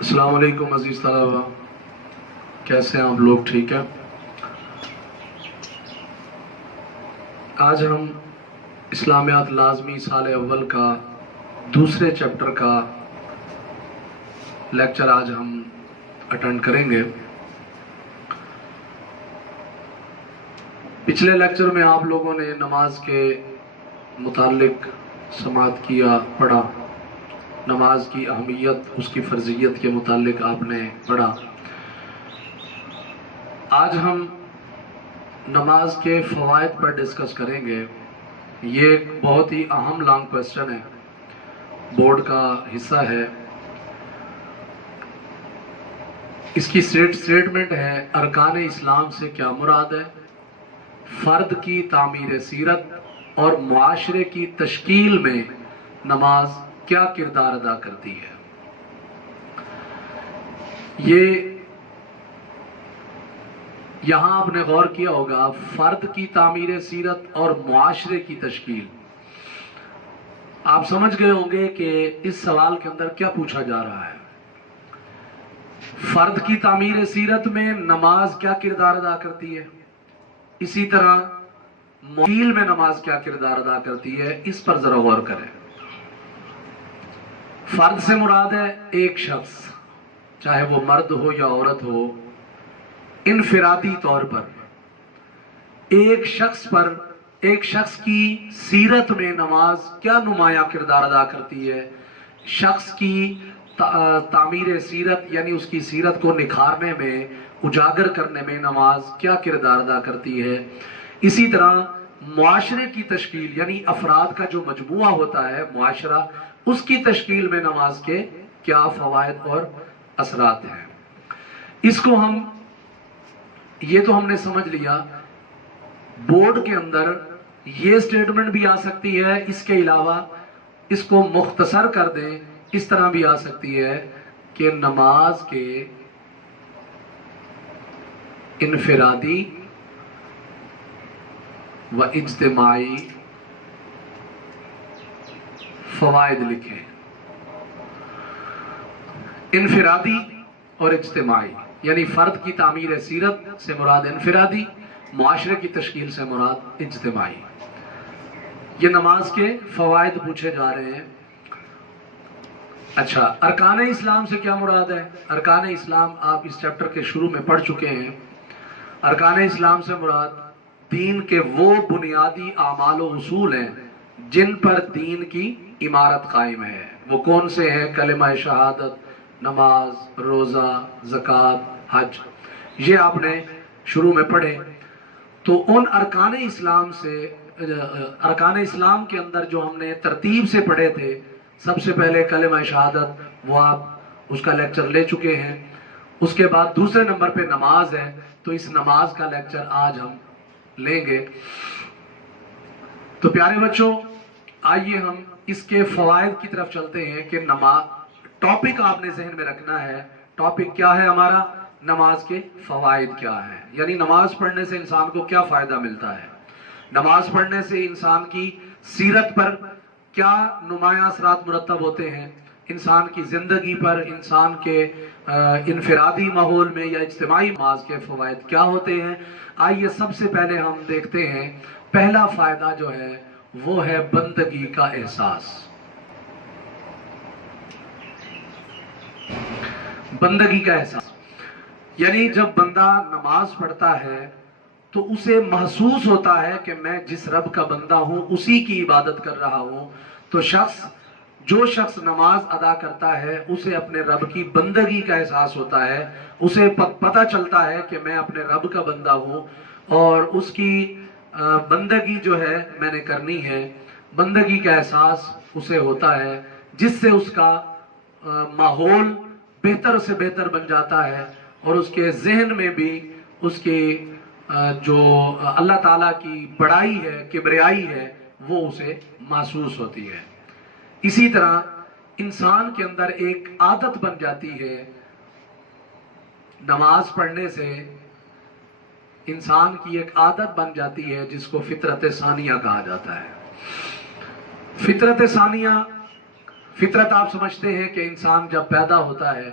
السلام علیکم عزیز طلبہ، کیسے ہیں آپ لوگ؟ ٹھیک ہے؟ آج ہم اسلامیات لازمی سال اول کا دوسرے چیپٹر کا لیکچر آج ہم اٹینڈ کریں گے۔ پچھلے لیکچر میں آپ لوگوں نے نماز کے متعلق سماعت کیا، پڑھا، نماز کی اہمیت، اس کی فرضیت کے متعلق آپ نے پڑھا۔ آج ہم نماز کے فوائد پر ڈسکس کریں گے۔ یہ ایک بہت ہی اہم لانگ کویسچن ہے، بورڈ کا حصہ ہے۔ اس کی سٹیٹمنٹ ہے: ارکان اسلام سے کیا مراد ہے؟ فرد کی تعمیر سیرت اور معاشرے کی تشکیل میں نماز کیا کردار ادا کرتی ہے؟ یہاں آپ نے غور کیا ہوگا، فرد کی تعمیر سیرت اور معاشرے کی تشکیل۔ آپ سمجھ گئے ہوں گے کہ اس سوال کے اندر کیا پوچھا جا رہا ہے۔ فرد کی تعمیر سیرت میں نماز کیا کردار ادا کرتی ہے، اسی طرح معاشرے میں نماز کیا کردار ادا کرتی ہے، اس پر ذرا غور کریں۔ فرد سے مراد ہے ایک شخص، چاہے وہ مرد ہو یا عورت ہو، انفرادی طور پر ایک شخص کی سیرت میں نماز کیا نمایاں کردار ادا کرتی ہے۔ شخص کی تعمیر سیرت یعنی اس کی سیرت کو نکھارنے میں، اجاگر کرنے میں نماز کیا کردار ادا کرتی ہے۔ اسی طرح معاشرے کی تشکیل یعنی افراد کا جو مجموعہ ہوتا ہے معاشرہ، اس کی تشکیل میں نماز کے کیا فوائد اور اثرات ہیں۔ یہ تو ہم نے سمجھ لیا۔ بورڈ کے اندر یہ سٹیٹمنٹ بھی آ سکتی ہے، اس کے علاوہ اس کو مختصر کر دیں، اس طرح بھی آ سکتی ہے کہ نماز کے انفرادی و اجتماعی فوائد لکھیں۔ انفرادی اور اجتماعی یعنی فرد کی تعمیر سیرت سے مراد انفرادی، معاشرے کی تشکیل سے مراد اجتماعی۔ یہ نماز کے فوائد پوچھے جا رہے ہیں۔ اچھا، ارکان اسلام سے کیا مراد ہے؟ ارکان اسلام آپ اس چیپٹر کے شروع میں پڑھ چکے ہیں۔ ارکان اسلام سے مراد دین کے وہ بنیادی اعمال و اصول ہیں جن پر دین کی عمارت قائم ہے۔ وہ کون سے ہیں؟ کلمہ شہادت، نماز، روزہ، زکوٰۃ، حج۔ یہ آپ نے شروع میں پڑھے۔ تو ان ارکان اسلام کے اندر جو ہم نے ترتیب سے پڑھے تھے، سب سے پہلے کلمہ شہادت، وہ آپ اس کا لیکچر لے چکے ہیں۔ اس کے بعد دوسرے نمبر پہ نماز ہے، تو اس نماز کا لیکچر آج ہم لیں گے۔ تو پیارے بچوں، آئیے ہم اس کے فوائد کی طرف چلتے ہیں کہ نماز، ٹاپک آپ نے ذہن میں رکھنا ہے۔ ٹاپک کیا ہے ہمارا؟ نماز کے فوائد کیا ہے، یعنی نماز پڑھنے سے انسان کو کیا فائدہ ملتا ہے، نماز پڑھنے سے انسان کی سیرت پر کیا نمایاں اثرات مرتب ہوتے ہیں، انسان کی زندگی پر، انسان کے انفرادی ماحول میں یا اجتماعی نماز کے فوائد کیا ہوتے ہیں۔ آئیے سب سے پہلے ہم دیکھتے ہیں، پہلا فائدہ جو ہے وہ ہے بندگی کا احساس۔ بندگی کا احساس یعنی جب بندہ نماز پڑھتا ہے تو اسے محسوس ہوتا ہے کہ میں جس رب کا بندہ ہوں اسی کی عبادت کر رہا ہوں۔ تو جو شخص نماز ادا کرتا ہے اسے اپنے رب کی بندگی کا احساس ہوتا ہے، اسے پتہ چلتا ہے کہ میں اپنے رب کا بندہ ہوں اور اس کی بندگی جو ہے میں نے کرنی ہے۔ بندگی کا احساس اسے ہوتا ہے، جس سے اس کا ماحول بہتر سے بہتر بن جاتا ہے اور اس کے ذہن میں بھی اس کی جو اللہ تعالیٰ کی بڑائی ہے، کبریائی ہے، وہ اسے محسوس ہوتی ہے۔ اسی طرح انسان کے اندر ایک عادت بن جاتی ہے، نماز پڑھنے سے انسان کی ایک عادت بن جاتی ہے جس کو فطرت ثانیہ کہا جاتا ہے۔ فطرت آپ سمجھتے ہیں کہ انسان جب پیدا ہوتا ہے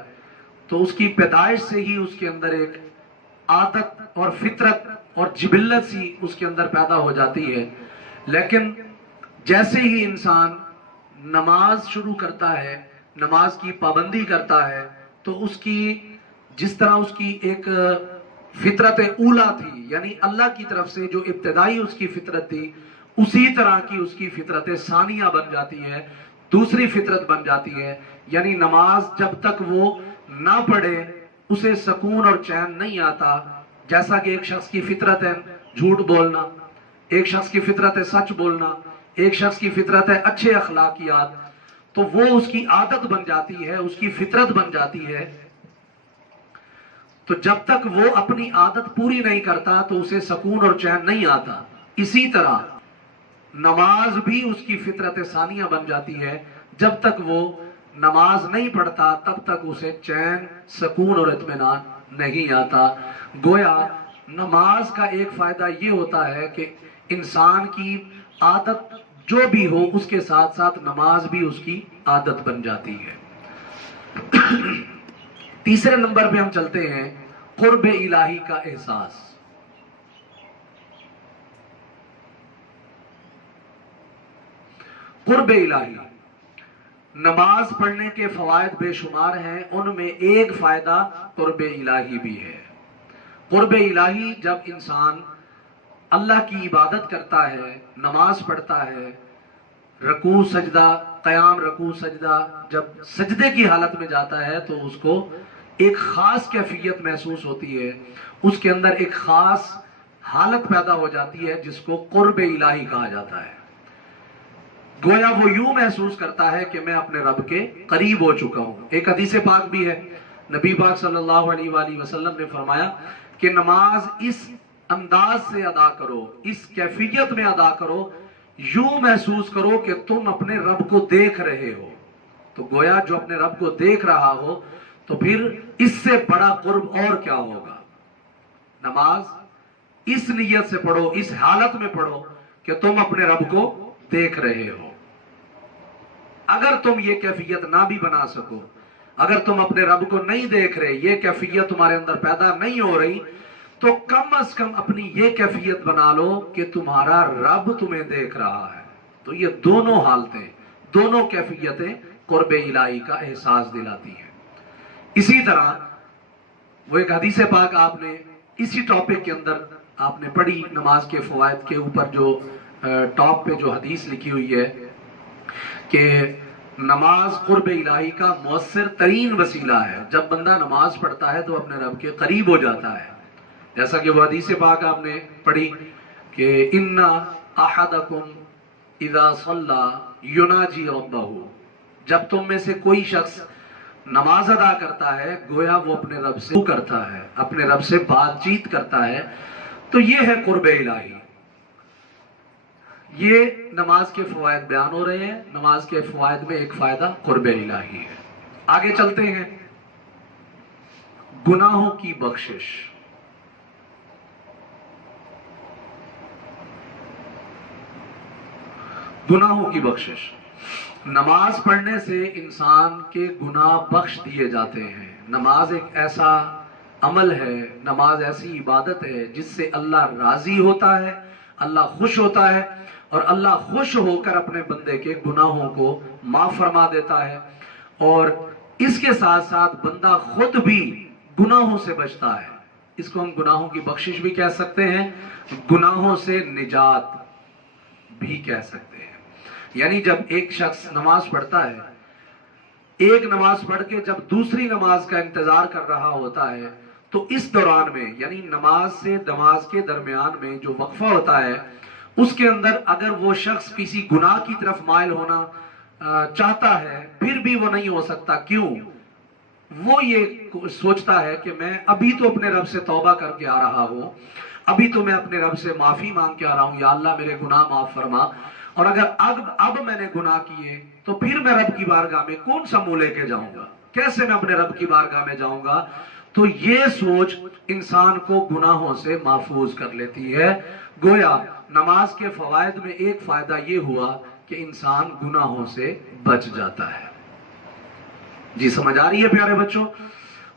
تو اس کی پیدائش سے ہی اس کے اندر ایک عادت اور فطرت اور جبلت سی اس کے اندر پیدا ہو جاتی ہے. لیکن جیسے ہی انسان نماز شروع کرتا ہے، نماز کی پابندی کرتا ہے، تو اس کی جس طرح اس کی ایک فطرت اولا تھی، یعنی اللہ کی طرف سے جو ابتدائی اس کی فطرت تھی، اسی طرح کی اس کی فطرت ثانیہ بن جاتی ہے، دوسری فطرت بن جاتی ہے. یعنی نماز جب تک وہ نہ پڑھے اسے سکون اور چین نہیں آتا. جیسا کہ ایک شخص کی فطرت ہے جھوٹ بولنا، ایک شخص کی فطرت ہے سچ بولنا، ایک شخص کی فطرت ہے اچھے اخلاقیات، تو وہ اس کی عادت بن جاتی ہے، اس کی فطرت بن جاتی ہے. تو جب تک وہ اپنی عادت پوری نہیں کرتا تو اسے سکون اور چین نہیں آتا. اسی طرح نماز بھی اس کی فطرت ثانیہ بن جاتی ہے. جب تک وہ نماز نہیں پڑھتا تب تک اسے چین، سکون اور اطمینان نہیں آتا. گویا نماز کا ایک فائدہ یہ ہوتا ہے کہ انسان کی عادت جو بھی ہو اس کے ساتھ ساتھ نماز بھی اس کی عادت بن جاتی ہے. تیسرے نمبر پہ ہم چلتے ہیں، قرب الہی کا احساس. قرب الہی، نماز پڑھنے کے فوائد بے شمار ہیں، ان میں ایک فائدہ قرب الہی بھی ہے. قرب الہی جب انسان اللہ کی عبادت کرتا ہے، نماز پڑھتا ہے، رکوع سجدہ، قیام رکوع سجدہ، جب سجدے کی حالت میں جاتا ہے تو اس کو ایک خاص کیفیت محسوس ہوتی ہے، اس کے اندر ایک خاص حالت پیدا ہو جاتی ہے جس کو قرب الہی کہا جاتا ہے. گویا وہ یوں محسوس کرتا ہے کہ میں اپنے رب کے قریب ہو چکا ہوں. ایک حدیث پاک بھی ہے، نبی پاک صلی اللہ علیہ وآلہ وسلم نے فرمایا کہ نماز اس انداز سے ادا کرو، اس کیفیت میں ادا کرو، یوں محسوس کرو کہ تم اپنے رب کو دیکھ رہے ہو. تو گویا جو اپنے رب کو دیکھ رہا ہو تو پھر اس سے بڑا قرب اور کیا ہوگا. نماز اس نیت سے پڑھو، اس حالت میں پڑھو کہ تم اپنے رب کو دیکھ رہے ہو. اگر تم یہ کیفیت نہ بھی بنا سکو، اگر تم اپنے رب کو نہیں دیکھ رہے، یہ کیفیت تمہارے اندر پیدا نہیں ہو رہی، تو کم از کم اپنی یہ کیفیت بنا لو کہ تمہارا رب تمہیں دیکھ رہا ہے. تو یہ دونوں حالتیں، دونوں کیفیتیں قرب الہی کا احساس دلاتی ہیں. اسی طرح وہ ایک حدیث پاک آپ نے اسی ٹاپک کے اندر آپ نے پڑھی، نماز کے فوائد کے اوپر جو ٹاپ پہ جو حدیث لکھی ہوئی ہے کہ نماز قرب الہی کا مؤثر ترین وسیلہ ہے. جب بندہ نماز پڑھتا ہے تو اپنے رب کے قریب ہو جاتا ہے. جیسا کہ وہ حدیث پاک آپ نے پڑھی کہ ان احدکم اذا صلی یناجی ربہ، جب تم میں سے کوئی شخص نماز ادا کرتا ہے گویا وہ اپنے رب سے کرتا ہے، اپنے رب سے بات چیت کرتا ہے. تو یہ ہے قرب الہی. یہ نماز کے فوائد بیان ہو رہے ہیں، نماز کے فوائد میں ایک فائدہ قرب الہی ہے. آگے چلتے ہیں، گناہوں کی بخشش. گناہوں کی بخشش، نماز پڑھنے سے انسان کے گناہ بخش دیے جاتے ہیں. نماز ایک ایسا عمل ہے، نماز ایسی عبادت ہے جس سے اللہ راضی ہوتا ہے، اللہ خوش ہوتا ہے، اور اللہ خوش ہو کر اپنے بندے کے گناہوں کو معاف فرما دیتا ہے. اور اس کے ساتھ ساتھ بندہ خود بھی گناہوں سے بچتا ہے. اس کو ہم گناہوں کی بخشش بھی کہہ سکتے ہیں، گناہوں سے نجات بھی کہہ سکتے ہیں. یعنی جب ایک شخص نماز پڑھتا ہے، ایک نماز پڑھ کے جب دوسری نماز کا انتظار کر رہا ہوتا ہے، تو اس دوران میں یعنی نماز سے نماز کے درمیان میں جو وقفہ ہوتا ہے اس کے اندر اگر وہ شخص کسی گناہ کی طرف مائل ہونا چاہتا ہے پھر بھی وہ نہیں ہو سکتا. کیوں؟ وہ یہ سوچتا ہے کہ میں ابھی تو اپنے رب سے توبہ کر کے آ رہا ہوں، ابھی تو میں اپنے رب سے معافی مانگ کے آ رہا ہوں، یا اللہ میرے گناہ معاف فرما، اور اگر اب میں نے گناہ کیے تو پھر میں رب کی بارگاہ میں کون سا منہ لے کے جاؤں گا، کیسے میں اپنے رب کی بارگاہ میں جاؤں گا. تو یہ سوچ انسان کو گناہوں سے محفوظ کر لیتی ہے. گویا نماز کے فوائد میں ایک فائدہ یہ ہوا کہ انسان گناہوں سے بچ جاتا ہے. جی سمجھ آ رہی ہے پیارے بچوں؟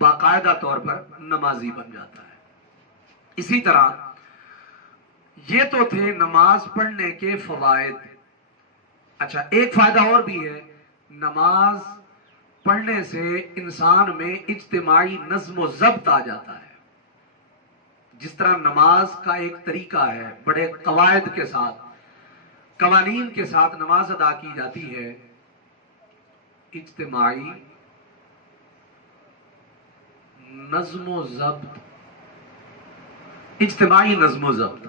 باقاعدہ طور پر نمازی بن جاتا ہے۔ اسی طرح یہ تو تھے نماز پڑھنے کے فوائد۔ اچھا، ایک فائدہ اور بھی ہے، نماز پڑھنے سے انسان میں اجتماعی نظم و ضبط آ جاتا ہے۔ جس طرح نماز کا ایک طریقہ ہے، بڑے قواعد کے ساتھ، قوانین کے ساتھ نماز ادا کی جاتی ہے، اجتماعی نظم و ضبط، اجتماعی نظم و ضبط،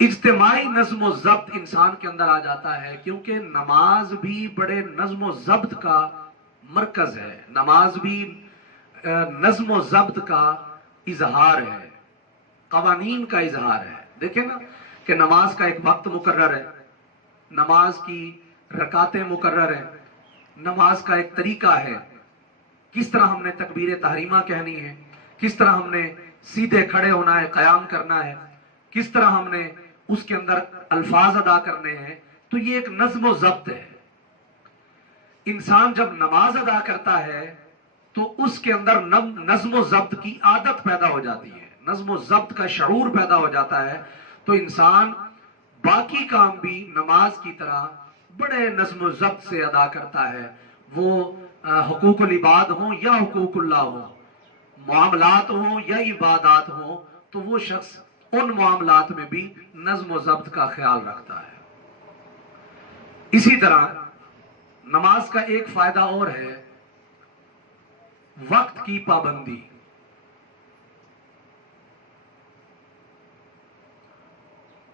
اجتماعی نظم و ضبط انسان کے اندر آ جاتا ہے، کیونکہ نماز بھی بڑے نظم و ضبط کا مرکز ہے، نماز بھی نظم و ضبط کا اظہار ہے، قوانین کا اظہار ہے۔ دیکھیں نا کہ نماز کا ایک وقت مقرر ہے، نماز کی رکعتیں مقرر ہیں، نماز کا ایک طریقہ ہے، کس طرح ہم نے تکبیر تحریمہ کہنی ہے، کس طرح ہم نے سیدھے کھڑے ہونا ہے، قیام کرنا ہے، کس طرح ہم نے اس کے اندر الفاظ ادا کرنے ہیں۔ تو یہ ایک نظم و ضبط ہے۔ انسان جب نماز ادا کرتا ہے تو اس کے اندر نظم و ضبط کی عادت پیدا ہو جاتی ہے، نظم و ضبط کا شعور پیدا ہو جاتا ہے، تو انسان باقی کام بھی نماز کی طرح بڑے نظم و ضبط سے ادا کرتا ہے۔ وہ حقوق العباد ہوں یا حقوق اللہ ہوں، معاملات ہوں یا عبادات ہوں، تو وہ شخص ان معاملات میں بھی نظم و ضبط کا خیال رکھتا ہے۔ اسی طرح نماز کا ایک فائدہ اور ہے، وقت کی پابندی۔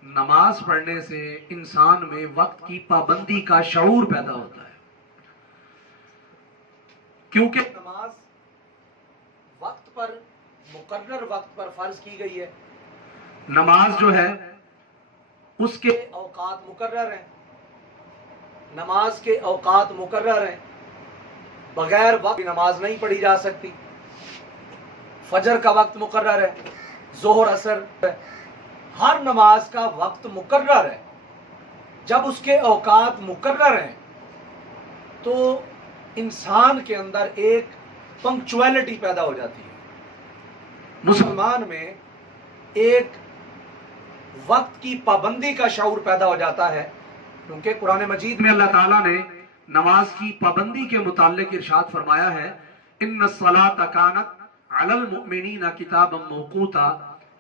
نماز پڑھنے سے انسان میں وقت کی پابندی کا شعور پیدا ہوتا ہے، کیونکہ نماز وقت پر، مقرر وقت پر فرض کی گئی ہے۔ نماز جو ہے اس کے اوقات مقرر ہیں، نماز کے اوقات مقرر ہیں، بغیر وقت نماز نہیں پڑھی جا سکتی۔ فجر کا وقت مقرر ہے، ظہر اثر ہے، ہر نماز کا وقت مقرر ہے۔ جب اس کے اوقات مقرر ہیں تو انسان کے اندر ایک پنکچویلٹی پیدا ہو جاتی ہے، مسلمان میں ایک وقت کی پابندی کا شعور پیدا ہو جاتا ہے، کیونکہ قرآن مجید میں اللہ تعالیٰ نے نماز کی پابندی کے متعلق ارشاد فرمایا ہے، ان الصلاۃ کانت علی المؤمنین کتابا موقوتا،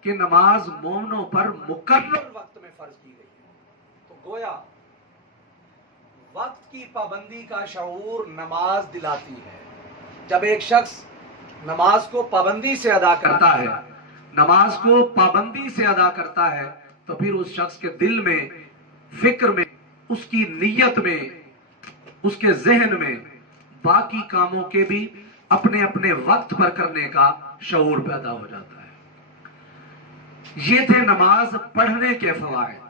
کہ نماز مومنوں پر مقرر وقت میں فرض کی گئی ہے۔ تو گویا وقت کی پابندی کا شعور نماز دلاتی ہے۔ جب ایک شخص نماز کو پابندی سے ادا کرتا ہے، نماز کو پابندی سے ادا کرتا ہے، تو پھر اس شخص کے دل میں، فکر میں، اس کی نیت میں، اس کے ذہن میں باقی کاموں کے بھی اپنے اپنے وقت پر کرنے کا شعور پیدا ہو جاتا ہے۔ یہ تھے نماز پڑھنے کے فوائد۔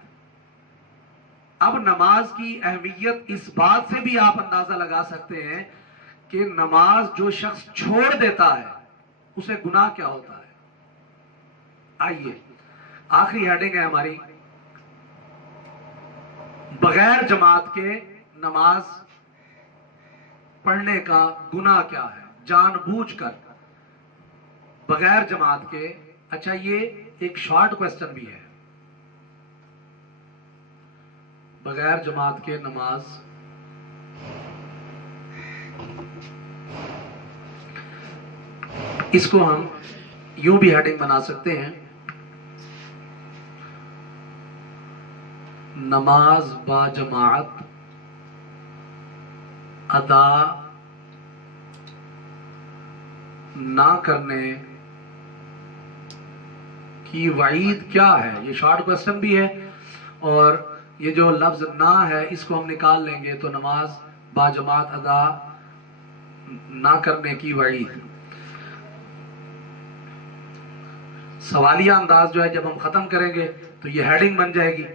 اب نماز کی اہمیت اس بات سے بھی آپ اندازہ لگا سکتے ہیں کہ نماز جو شخص چھوڑ دیتا ہے اسے گناہ کیا ہوتا ہے۔ آئیے آخری ہیڈنگ ہے ہماری، بغیر جماعت کے نماز پڑھنے کا گناہ کیا ہے، جان بوجھ کر بغیر جماعت کے۔ اچھا، یہ ایک شارٹ کوسچن بھی ہے، بغیر جماعت کے نماز اس کو ہم یوں بھی ہیڈنگ بنا سکتے ہیں، نماز با جماعت ادا نہ کرنے کی وعید کیا ہے۔ یہ شارٹ کوسچن بھی ہے، اور یہ جو لفظ نہ ہے اس کو ہم نکال لیں گے تو نماز با جماعت ادا نہ کرنے کی وعید۔ سوالیہ انداز جو ہے جب ہم ختم کریں گے تو یہ ہیڈنگ بن جائے گی،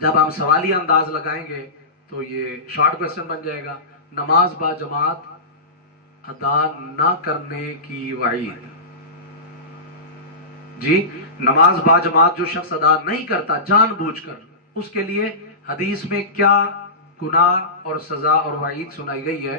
جب ہم سوالیہ انداز لگائیں گے تو یہ شارٹ کوسچن بن جائے گا، نماز با جماعت ادا نہ کرنے کی وعید۔ جی، نماز با جماعت جو شخص ادا نہیں کرتا جان بوجھ کر، اس کے لیے حدیث میں کیا گناہ اور سزا اور وعید سنائی گئی ہے۔